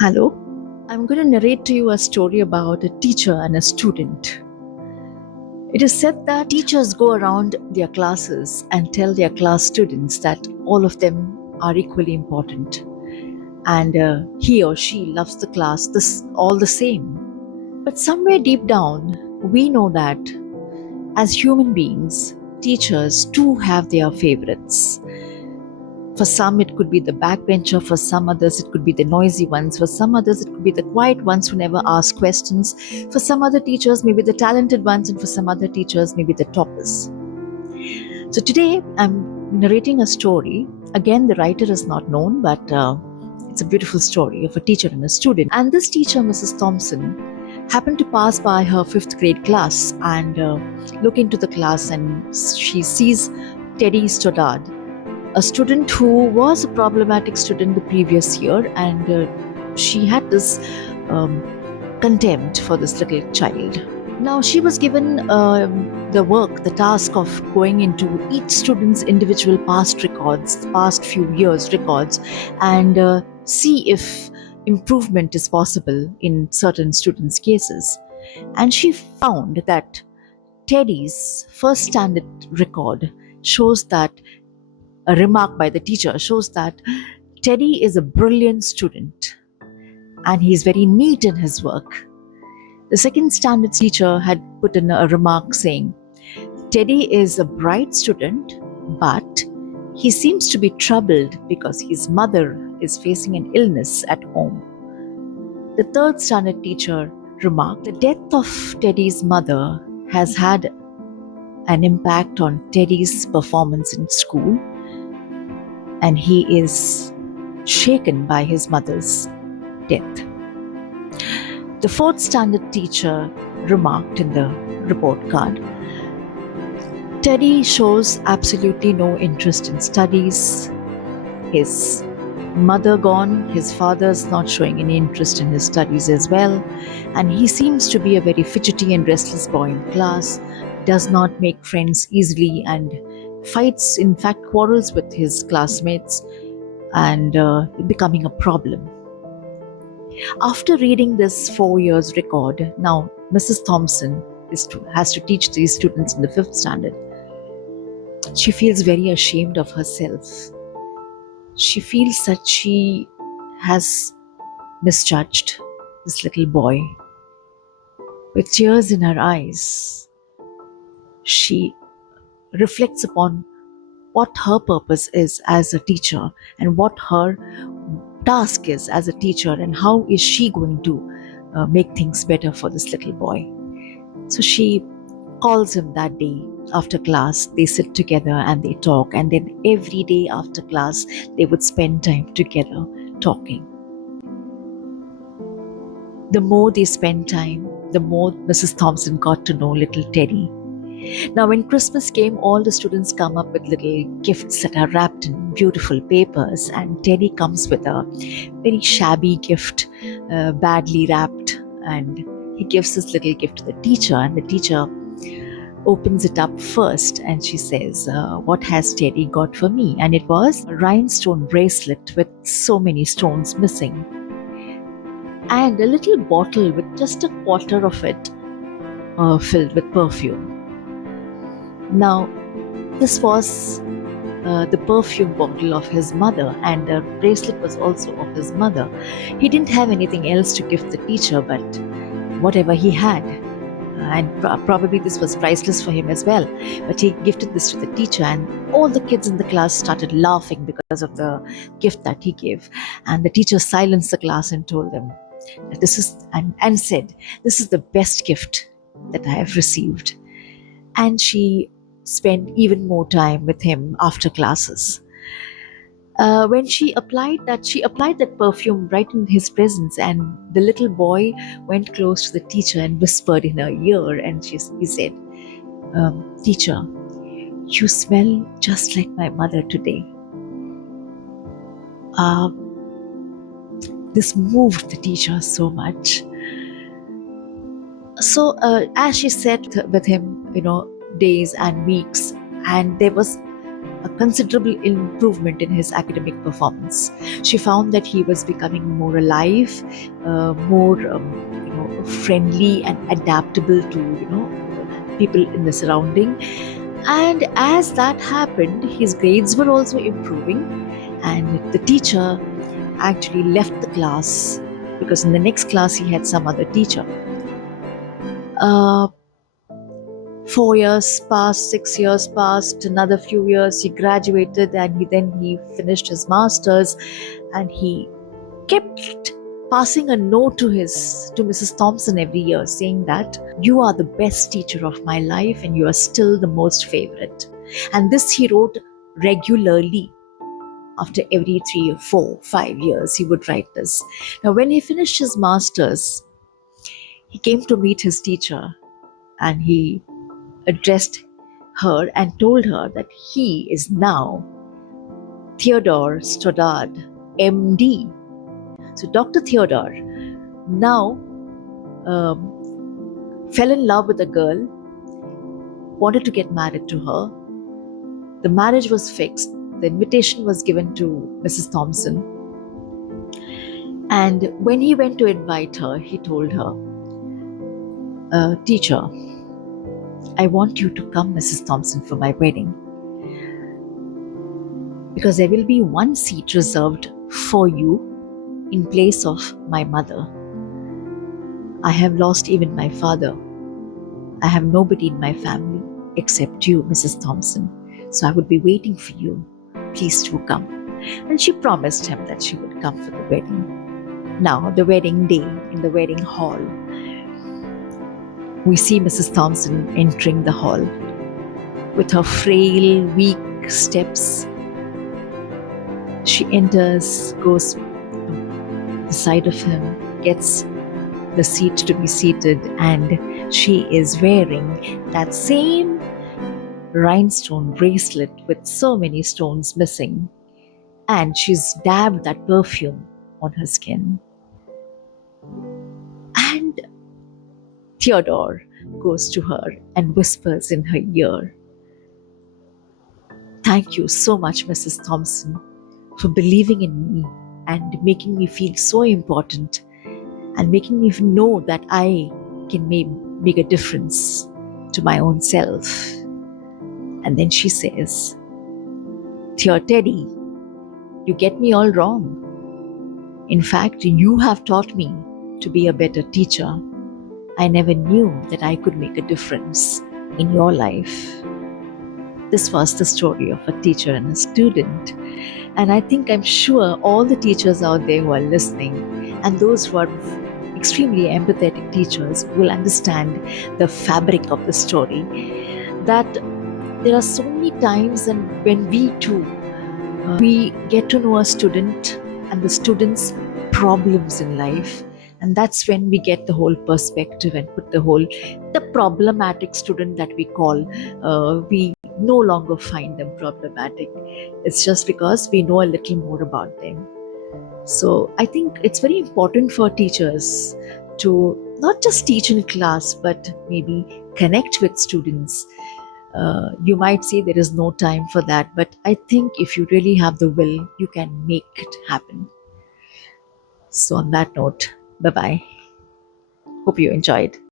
Hello. I'm going to narrate to you a story about a teacher and a student. It is said that teachers go around their classes and tell their class students that all of them are equally important and he or she loves the class this all the same. But somewhere deep down, we know that as human beings, teachers too have their favorites. For some, it could be the backbencher. For some others, it could be the noisy ones. For some others, it could be the quiet ones who never ask questions. For some other teachers, maybe the talented ones. And for some other teachers, maybe the toppers. So today, I'm narrating a story. Again, the writer is not known, but it's a beautiful story of a teacher and a student. And this teacher, Mrs. Thompson, happened to pass by her fifth grade class and look into the class, and she sees Teddy Stoddard, a student who was a problematic student the previous year, and she had this contempt for this little child. Now she was given the task of going into each student's individual past records, past few years records, and see if improvement is possible in certain students' cases. And she found that Teddy's first standard record shows that a remark by the teacher shows that Teddy is a brilliant student and he's very neat in his work. The second standard teacher had put in a remark saying, Teddy is a bright student, but he seems to be troubled because his mother is facing an illness at home. The third standard teacher remarked, the death of Teddy's mother has had an impact on Teddy's performance in school, and he is shaken by his mother's death. The fourth standard teacher remarked in the report card, Teddy shows absolutely no interest in studies. His mother gone, his father's not showing any interest in his studies as well, and he seems to be a very fidgety and restless boy in class, does not make friends easily and fights, in fact quarrels with his classmates, and becoming a problem. After reading this 4 years record, now Mrs. Thompson has to teach these students in the fifth standard. She feels very ashamed of herself. She feels that she has misjudged this little boy. With tears in her eyes, she reflects upon what her purpose is as a teacher and what her task is as a teacher and how is she going to make things better for this little boy. So she calls him that day after class. They sit together and they talk, and then every day after class they would spend time together talking. The more they spent time, the more Mrs. Thompson got to know little Teddy. Now when Christmas came, all the students come up with little gifts that are wrapped in beautiful papers, and Teddy comes with a very shabby gift, badly wrapped, and he gives this little gift to the teacher, and the teacher opens it up first and she says, what has Teddy got for me? And it was a rhinestone bracelet with so many stones missing, and a little bottle with just a quarter of it filled with perfume. Now, this was the perfume bottle of his mother, and the bracelet was also of his mother. He didn't have anything else to give the teacher but whatever he had. And probably this was priceless for him as well. But he gifted this to the teacher, and all the kids in the class started laughing because of the gift that he gave. And the teacher silenced the class and told them that and said, this is the best gift that I have received. And she spent even more time with him after classes. When she applied that perfume right in his presence, and the little boy went close to the teacher and whispered in her ear, and he said, teacher, you smell just like my mother today. This moved the teacher so much. So as she sat with him, days and weeks, and there was a considerable improvement in his academic performance. She found that he was becoming more alive, more friendly and adaptable to people in the surrounding. And as that happened, his grades were also improving, and the teacher actually left the class because in the next class he had some other teacher. 4 years passed, 6 years passed, another few years he graduated, and he finished his masters, and he kept passing a note to Mrs. Thompson every year, saying that you are the best teacher of my life and you are still the most favorite. And this he wrote regularly. After every 3 or 4, 5 years, he would write this. Now, when he finished his masters, he came to meet his teacher, and he addressed her and told her that he is now Theodore Stoddard, MD. So Dr. Theodore now fell in love with a girl, wanted to get married to her. The marriage was fixed. The invitation was given to Mrs. Thompson. And when he went to invite her, he told her, Teacher, I want you to come, Mrs. Thompson, for my wedding, because there will be one seat reserved for you in place of my mother. I have lost even my father. I have nobody in my family except you, Mrs. Thompson. So I would be waiting for you. Please do come. And she promised him that she would come for the wedding. Now, the wedding day, in the wedding hall, we see Mrs. Thompson entering the hall with her frail, weak steps. She enters, goes to the side of him, gets the seat to be seated, and she is wearing that same rhinestone bracelet with so many stones missing, and she's dabbed that perfume on her skin. And Theodore goes to her and whispers in her ear, "Thank you so much, Mrs. Thompson, for believing in me and making me feel so important and making me know that I can make a difference to my own self." And then she says, "Dear Teddy, you get me all wrong. In fact, you have taught me to be a better teacher. I never knew that I could make a difference in your life." This was the story of a teacher and a student. And I'm sure all the teachers out there who are listening, and those who are extremely empathetic teachers, will understand the fabric of the story. That there are so many times and when we too, we get to know a student and the student's problems in life, and that's when we get the whole perspective and put the problematic student that we call, we no longer find them problematic. It's just because we know a little more about them. So I think it's very important for teachers to not just teach in class, but maybe connect with students. You might say there is no time for that, but I think if you really have the will, you can make it happen. So on that note, bye bye. Hope you enjoyed.